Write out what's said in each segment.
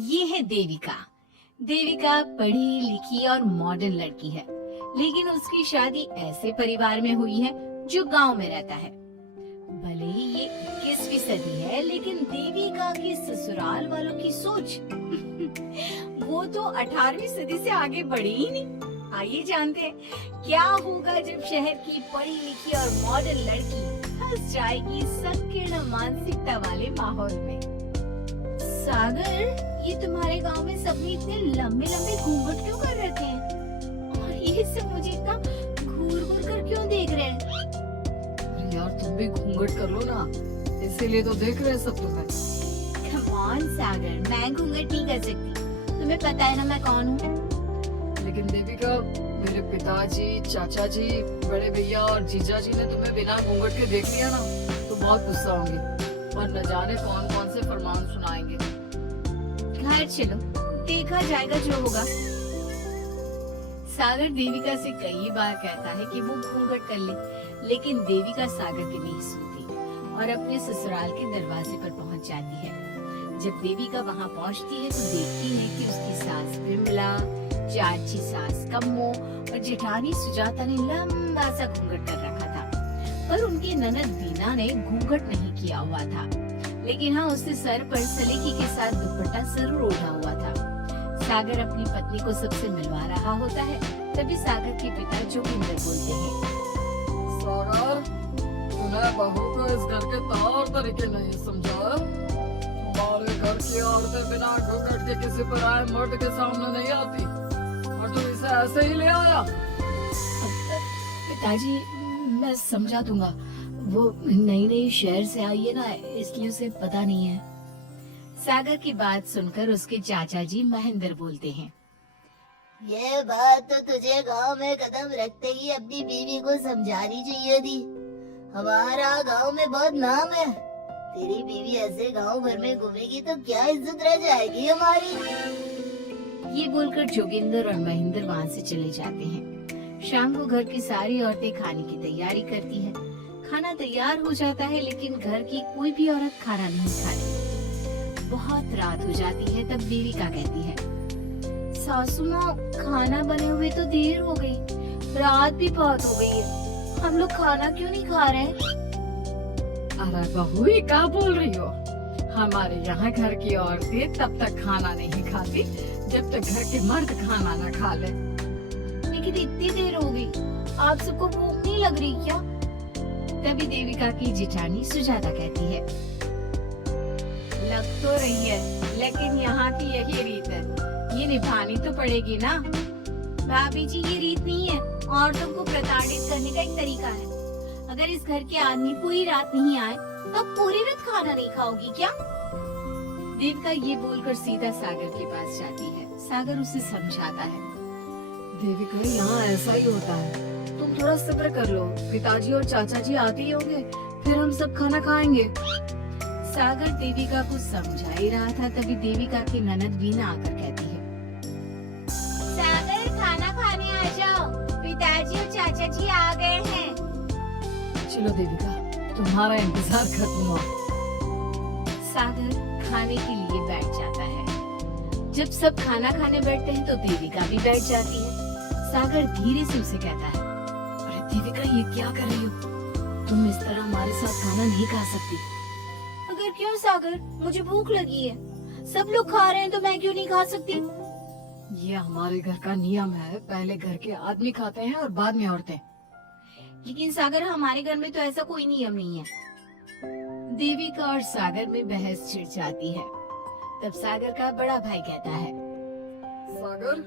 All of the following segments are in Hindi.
ये है देविका। देविका पढ़ी लिखी और मॉडर्न लड़की है, लेकिन उसकी शादी ऐसे परिवार में हुई है जो गांव में रहता है। भले ही ये 21वीं सदी है, लेकिन देविका के ससुराल वालों की सोच वो तो 18वीं सदी से आगे बढ़ी ही नहीं। आइए जानते हैं क्या होगा जब शहर की पढ़ी लिखी और मॉडर्न लड़की फंस जाएगी संकीर्ण मानसिकता वाले माहौल में। सागर, ये तुम्हारे गांव में सबने इतने लंबे लंबे घूंघट क्यों कर रखे हैं? और ये सब मुझे इतना घूर घूर कर क्यों देख रहे हैं? अरे यार, तुम भी घूंघट कर लो ना, इसीलिए तो देख रहे हैं सब तुम्हें। Come on, सागर, मैं घूंघट नहीं कर सकती। तुम्हें पता है ना मैं कौन हूँ। लेकिन देविका, मेरे पिताजी, चाचा जी, बड़े भैया और जीजा जी ने तुम्हें बिना घूंघट के देख लिया ना तो बहुत गुस्सा होंगे और न जाने कौन कौन से फरमान सुनाएंगे। खैर चलो, देखा जाएगा जो होगा। सागर देविका से कई बार कहता है कि वो घूंघट कर ले, लेकिन देविका सागर की नहीं सुनती और अपने ससुराल के दरवाजे पर पहुंच जाती है। जब देविका वहां पहुंचती है तो देखती है कि उसकी सास विमला, चाची सास कम्मो और जेठानी सुजाता ने लंबा सा घूंघट कर रखा था, पर उनकी ननद बीना ने घूंघट नहीं किया हुआ था। लेकिन हाँ, उसने सर पर सलीके के साथ दुपट्टा जरूर ओढ़ा हुआ था। सागर अपनी पत्नी को सबसे मिलवा रहा होता है, तभी सागर के पिता जोगिंदर बोलते हैं, सागर, तूने बहू को इस घर के तौर तरीके नहीं समझा। हमारे घर की औरतें बिना घूंघट के किसी पर आए मर्द के सामने नहीं आती और तू इसे ऐसे ही ले आया। पिताजी, मैं समझा दूंगा। वो नई नई शहर से आई है ना, इसलिए उसे पता नहीं है। सागर की बात सुनकर उसके चाचा जी महेंद्र बोलते हैं, ये बात तो तुझे गांव में कदम रखते ही अपनी बीवी को समझानी चाहिए थी। हमारा गांव में बहुत नाम है। तेरी बीवी ऐसे गांव भर में घूमेगी तो क्या इज्जत रह जाएगी हमारी। ये बोलकर जोगिंदर और महेंद्र वहाँ से चले जाते हैं। शाम को घर की सारी औरतें खाने की तैयारी करती है। खाना तैयार हो जाता है, लेकिन घर की कोई भी औरत खाना नहीं खाती। बहुत रात हो जाती है, तब देविका कहती है, सासू माँ, खाना बने हुए तो देर हो गई, रात भी बहुत हो गई है, हम लोग खाना क्यों नहीं खा रहे? अरे बहू, ये क्या बोल रही हो? हमारे यहाँ घर की औरतें तब तक खाना नहीं खाती जब तक घर के मर्द खाना न खा ले। लेकिन इतनी देर हो गई, आप सबको भूख नहीं लग रही क्या? तभी देविका की जेठानी सुजाता कहती है, लग तो रही है, लेकिन यहाँ की यही रीत है, ये निभानी तो पड़ेगी ना। भाभी जी, ये रीत नहीं है, औरतों को प्रताड़ित करने का एक तरीका है। अगर इस घर के आदमी पूरी रात नहीं आए तो पूरी रात खाना नहीं खाओगी क्या? देविका ये बोलकर सीधा सागर के पास जाती है। सागर उसे समझाता है, देविका, यहाँ ऐसा ही होता है, तुम थोड़ा सब्र कर लो, पिताजी और चाचा जी आते ही होंगे, फिर हम सब खाना खाएंगे। सागर देविका को समझा ही रहा था, तभी देविका की ननद बीना आकर कहती है, सागर, खाना खाने आ जाओ, पिताजी और चाचा जी आ गए हैं। चलो देविका, तुम्हारा इंतजार खत्म हुआ। सागर खाने के लिए बैठ जाता है। जब सब खाना खाने बैठते हैं तो देविका भी बैठ जाती है। सागर धीरे से उसे कहता है, अरे देविका, ये क्या कर रही हो? तुम इस तरह हमारे साथ खाना नहीं खा सकती। अगर क्यों सागर, मुझे भूख लगी है, सब लोग खा रहे हैं तो मैं क्यों नहीं खा सकती? ये हमारे घर का नियम है, पहले घर के आदमी खाते हैं और बाद में औरतें। लेकिन सागर, हमारे घर में तो ऐसा कोई नियम नहीं है। देविका और सागर में बहस छिड़ जाती है। तब सागर का बड़ा भाई कहता है, सागर,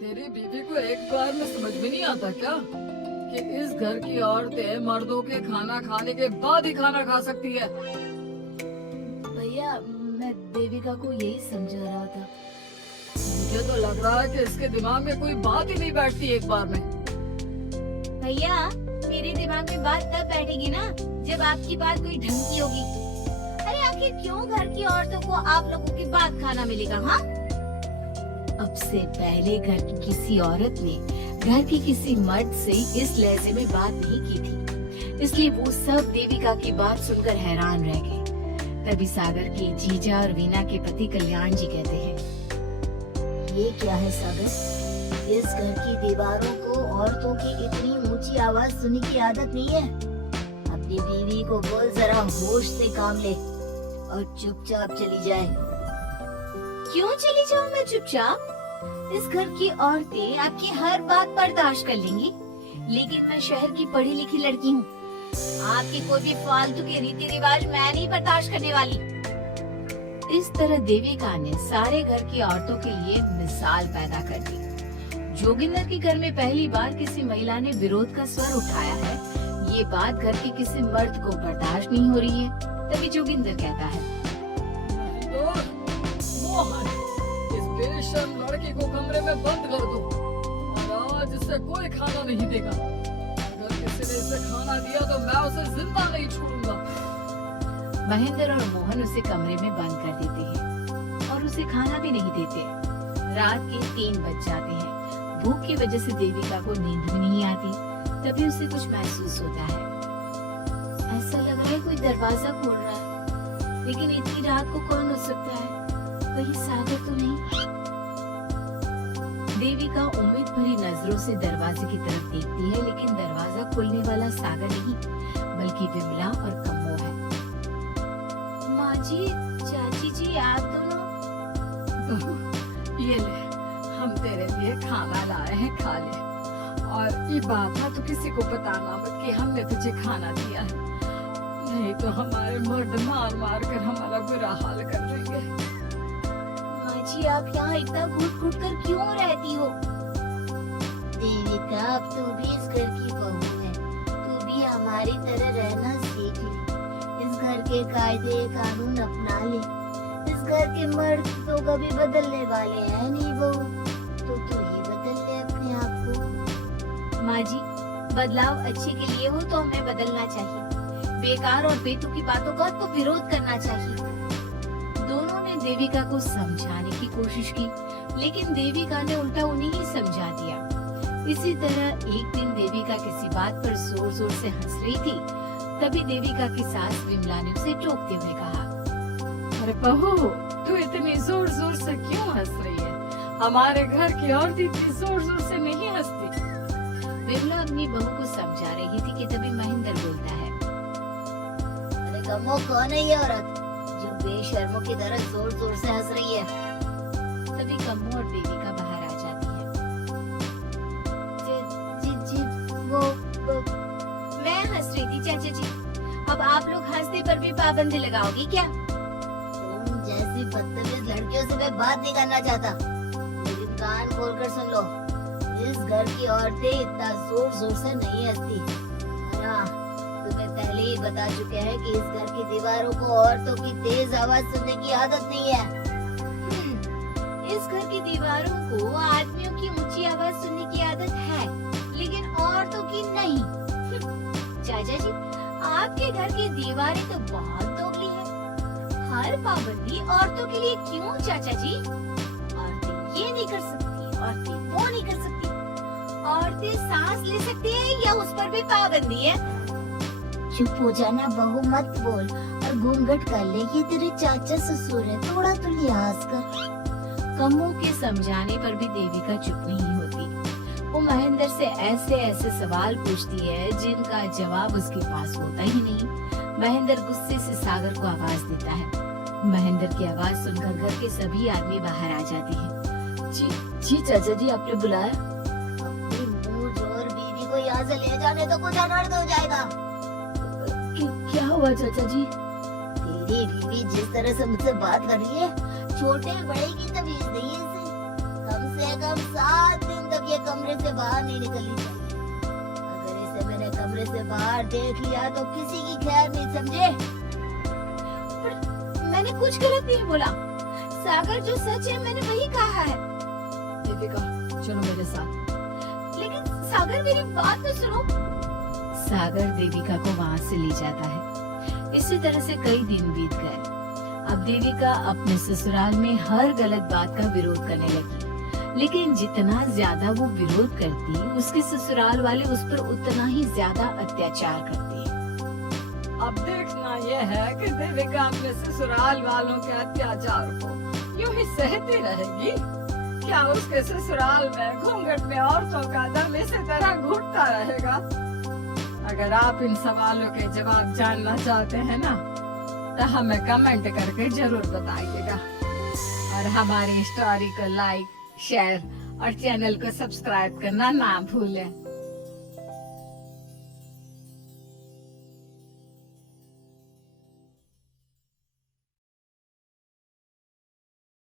तेरी बीवी को एक बार में समझ में नहीं आता क्या कि इस घर की औरतें मर्दों के खाना खाने के बाद ही खाना खा सकती है? भैया, मैं देविका को यही समझा रहा था। मुझे तो लग रहा है कि इसके दिमाग में कोई बात ही नहीं बैठती एक बार में। भैया, मेरे दिमाग में बात तब बैठेगी ना जब आपकी बात कोई ढंग की होगी। अरे आखिर क्यों घर की औरतों को आप लोगों की बात खाना मिलेगा? हाँ, अब से पहले घर की किसी औरत ने घर के किसी मर्द से इस लहजे में बात नहीं की थी, इसलिए वो सब देविका की बात सुनकर हैरान रह गए। तभी सागर के जीजा और वीना के पति कल्याण जी कहते हैं, ये क्या है सागर? इस घर की दीवारों को औरतों की इतनी ऊंची आवाज सुनने की आदत नहीं है। अपनी बीवी को बोल जरा होश से काम ले और चुपचाप चली जाए। क्यों चली जाऊं मैं चुपचाप? इस घर की औरतें आपकी हर बात बर्दाश्त कर लेंगी, लेकिन मैं शहर की पढ़ी लिखी लड़की हूँ। आपकी कोई भी फालतू के रीति रिवाज मैं नहीं बर्दाश्त करने वाली। इस तरह देविका ने सारे घर की औरतों के लिए मिसाल पैदा कर दी। जोगिंदर के घर में पहली बार किसी महिला ने विरोध का स्वर उठाया है, ये बात घर के किसी मर्द को बर्दाश्त नहीं हो रही है। तभी जोगिंदर कहता है, मोहन, इस बेशर्म लड़की को कमरे में बंद कर दो और आज इसे कोई खाना नहीं देगा। अगर किसी ने इसे खाना दिया तो मैं उसे जिंदा नहीं छोड़ूंगा। महेंद्र और मोहन उसे कमरे में बंद कर देते हैं और उसे खाना भी नहीं देते। रात के 3 बज जाते हैं। भूख की वजह से देविका को नींद भी नहीं आती। तभी उसे कुछ महसूस होता है। ऐसा लग रहा है कोई दरवाजा खोल रहा है, लेकिन इतनी रात को कौन हो सकता है? कहीं सागर तो नहीं? देविका उम्मीद भरी नजरों से दरवाजे की तरफ देखती है, लेकिन दरवाजा खोलने वाला सागर नहीं, बल्कि विमला और कम्मो है। माँ जी, चाची जी, आप दोनों। ये ले, हम तेरे लिए खाना लाए हैं, खा ले। और ये बात ना तो किसी को बताना मत कि हमने तुझे खाना दिया है, नहीं तो हमारे मर्द मार मार कर हमारा बुरा हाल कर देंगे। माँ जी, आप यहाँ इतना घुट घुट कर क्यों रहती हो? देविका, अब तू भी इस घर की बहू है, तू भी हमारी तरह रहना सीख ले। इस घर के कायदे कानून अपना ले। इस घर के मर्द तो कभी बदलने वाले हैं नहीं बहू, तो तू ही बदल ले अपने आप को। माँ जी, बदलाव अच्छे के लिए हो तो हमें बदलना चाहिए। बेकार और बेतुकी बातों का तो विरोध करना चाहिए। दोनों ने देविका को समझाने की कोशिश की, लेकिन देविका ने उल्टा उन्हें ही समझा दिया। इसी तरह एक दिन देविका किसी बात पर जोर जोर से हंस रही थी। तभी देविका की सास विमला ने उसे टोकते हुए कहा, अरे बहू, तू इतनी जोर जोर से क्यों हंस रही है? हमारे घर की औरत इतनी जोर जोर से नहीं हंसती। विमला अपनी बहू को समझा रही थी कि तभी महेंद्र बोलता है, अरे कम्मो, कौन है ये औरत जो बेशर्मों की तरह जोर जोर से हंस रही है? तभी कम्मो और देविका बाहर आ जाती है। जी जी, वो मैं हंस रही थी चाचा जी। अब आप लोग हंसने पर भी पाबंदी लगाओगी क्या? तुम जैसी बदतमीज लड़कियों से मैं बात नहीं करना चाहता, लेकिन कान खोलकर सुन लो। इस घर की औरतें इतना जोर जोर से नहीं हंसती। और हाँ, तुम्हें पहले ही बता चुके हैं कि इस घर की दीवारों को औरतों की तेज आवाज सुनने की आदत नहीं है। इस घर की दीवारों को आदमियों की ऊंची आवाज सुनने की आदत है, लेकिन औरतों की नहीं। चाचा जी, आपके घर की दीवारें तो बहुत दोगली है। हर पाबंदी औरतों के लिए क्यों चाचा जी? औरतें ये नहीं कर सकती, औरतें वो नहीं कर सकती। औरतें सांस ले सकती है या उस पर भी पाबंदी है? चुप हो जाना बहू, मत बोल और घूंघट कर ले। ये तेरे चाचा ससुर है, थोड़ा तो लिहाज कर। कम्मो के समझाने पर भी देविका चुप नहीं होती। वो महेंद्र से ऐसे ऐसे सवाल पूछती है जिनका जवाब उसके पास होता ही नहीं। महेंद्र गुस्से से सागर को आवाज देता है। महेंद्र की आवाज सुनकर घर के सभी आदमी बाहर आ जाते हैं। जी चाचा जी, आपने बुलाया? अपनी मुंह जोर बीवी को यहाँ से ले जाने तो कुछ अनर्थ हो जाएगा। क्या हुआ चाचा जी? तेरी बीवी जिस तरह से मुझसे बात कर रही है, छोटे बड़े की तमीज नहीं है इसे। कम से कम 7 दिन तक ये कमरे से बाहर नहीं निकलनी चाहिए। अगर इसे मैंने कमरे से बाहर देख लिया तो किसी की खैर नहीं, समझे? पर मैंने कुछ गलत नहीं बोला। सागर जो सच है मैंने वही कहा है। देविका, चलो मेरे साथ। लेकिन सागर, मेरी बात तो सुनो। सागर देविका को वहाँ से ले जाता है। इसी तरह से कई दिन बीत गए। अब देविका अपने ससुराल में हर गलत बात का विरोध करने लगी, लेकिन जितना ज्यादा वो विरोध करती, उसके ससुराल वाले उस पर उतना ही ज्यादा अत्याचार करते। अब देखना ये है कि देविका अपने ससुराल वालों के अत्याचार को यूं ही सहती रहेगी। क्या उसके ससुराल में घूंघट में औरतों का दम इसी तरह घुटता रहेगा? अगर आप इन सवालों के जवाब जानना चाहते हैं ना, तो हमें कमेंट करके जरूर बताइएगा। और हमारी स्टोरी को लाइक, शेयर और चैनल को सब्सक्राइब करना ना भूलें।